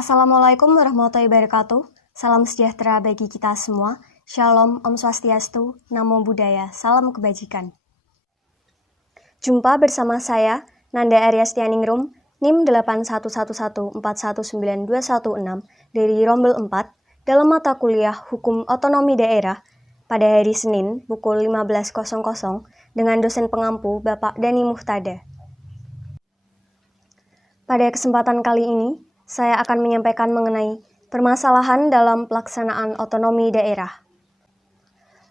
Assalamualaikum warahmatullahi wabarakatuh. Salam sejahtera bagi kita semua. Shalom, Om Swastiastu, Namo Buddhaya, salam kebajikan. Jumpa bersama saya, Nanda Aryastianingrum, NIM 81114192116 dari Rombel 4 dalam mata kuliah Hukum Otonomi Daerah pada hari Senin pukul 15.00 dengan dosen pengampu Bapak Dani Muhtada. Pada kesempatan kali ini, saya akan menyampaikan mengenai permasalahan dalam pelaksanaan otonomi daerah.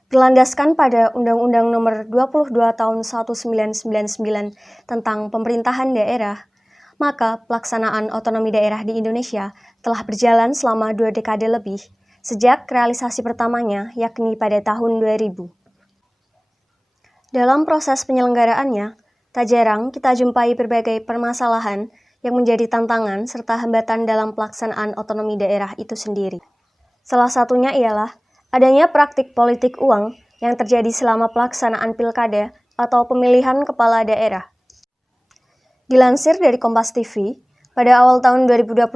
Berlandaskan pada Undang-Undang Nomor 22 Tahun 1999 tentang Pemerintahan Daerah, maka pelaksanaan otonomi daerah di Indonesia telah berjalan selama 2 dekade lebih, sejak realisasi pertamanya yakni pada tahun 2000. Dalam proses penyelenggaraannya, tak jarang kita jumpai berbagai permasalahan yang menjadi tantangan serta hambatan dalam pelaksanaan otonomi daerah itu sendiri. Salah satunya ialah adanya praktik politik uang yang terjadi selama pelaksanaan pilkada atau pemilihan kepala daerah. Dilansir dari Kompas TV, pada awal tahun 2021,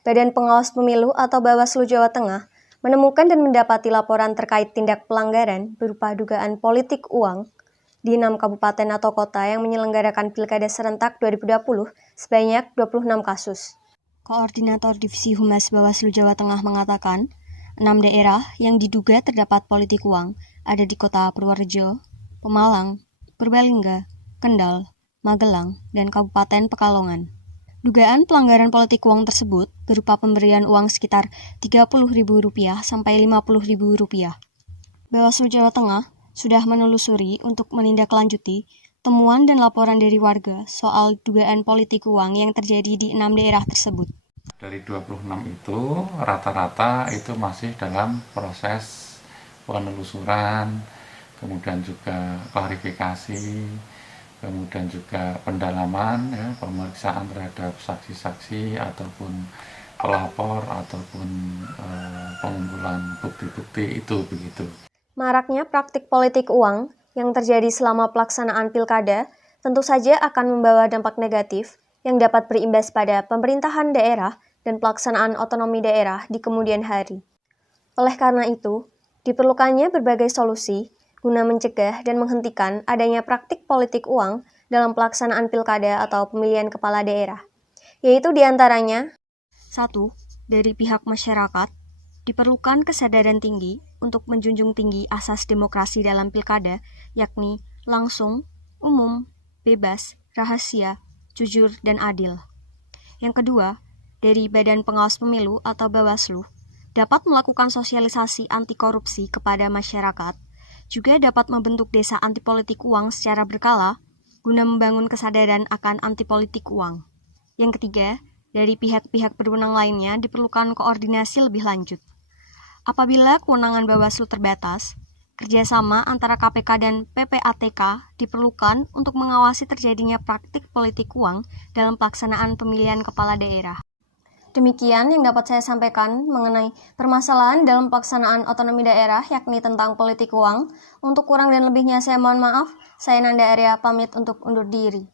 Badan Pengawas Pemilu atau Bawaslu Jawa Tengah menemukan dan mendapati laporan terkait tindak pelanggaran berupa dugaan politik uang di 6 kabupaten atau kota yang menyelenggarakan Pilkada Serentak 2020 sebanyak 26 kasus. Koordinator Divisi Humas Bawaslu Jawa Tengah mengatakan, 6 daerah yang diduga terdapat politik uang ada di Kota Purworejo, Pemalang, Purbalingga, Kendal, Magelang, dan Kabupaten Pekalongan. Dugaan pelanggaran politik uang tersebut berupa pemberian uang sekitar Rp30.000 sampai Rp50.000. Bawaslu Jawa Tengah sudah menelusuri untuk menindaklanjuti temuan dan laporan dari warga soal dugaan politik uang yang terjadi di 6 daerah tersebut. Dari 26 itu, rata-rata itu masih dalam proses penelusuran, kemudian juga klarifikasi, kemudian juga pendalaman, pemeriksaan terhadap saksi-saksi ataupun pelapor ataupun pengumpulan bukti-bukti itu begitu. Maraknya praktik politik uang yang terjadi selama pelaksanaan pilkada tentu saja akan membawa dampak negatif yang dapat berimbas pada pemerintahan daerah dan pelaksanaan otonomi daerah di kemudian hari. Oleh karena itu, diperlukannya berbagai solusi guna mencegah dan menghentikan adanya praktik politik uang dalam pelaksanaan pilkada atau pemilihan kepala daerah, yaitu diantaranya 1. Dari pihak masyarakat, diperlukan kesadaran tinggi untuk menjunjung tinggi asas demokrasi dalam pilkada, yakni langsung, umum, bebas, rahasia, jujur, dan adil. Yang kedua, dari Badan Pengawas Pemilu atau Bawaslu, dapat melakukan sosialisasi anti korupsi kepada masyarakat, juga dapat membentuk desa anti politik uang secara berkala, guna membangun kesadaran akan anti politik uang. Yang ketiga, dari pihak-pihak berwenang lainnya diperlukan koordinasi lebih lanjut. Apabila kewenangan Bawaslu terbatas, kerjasama antara KPK dan PPATK diperlukan untuk mengawasi terjadinya praktik politik uang dalam pelaksanaan pemilihan kepala daerah. Demikian yang dapat saya sampaikan mengenai permasalahan dalam pelaksanaan otonomi daerah, yakni tentang politik uang. Untuk kurang dan lebihnya saya mohon maaf. Saya Nanda Arya pamit untuk undur diri.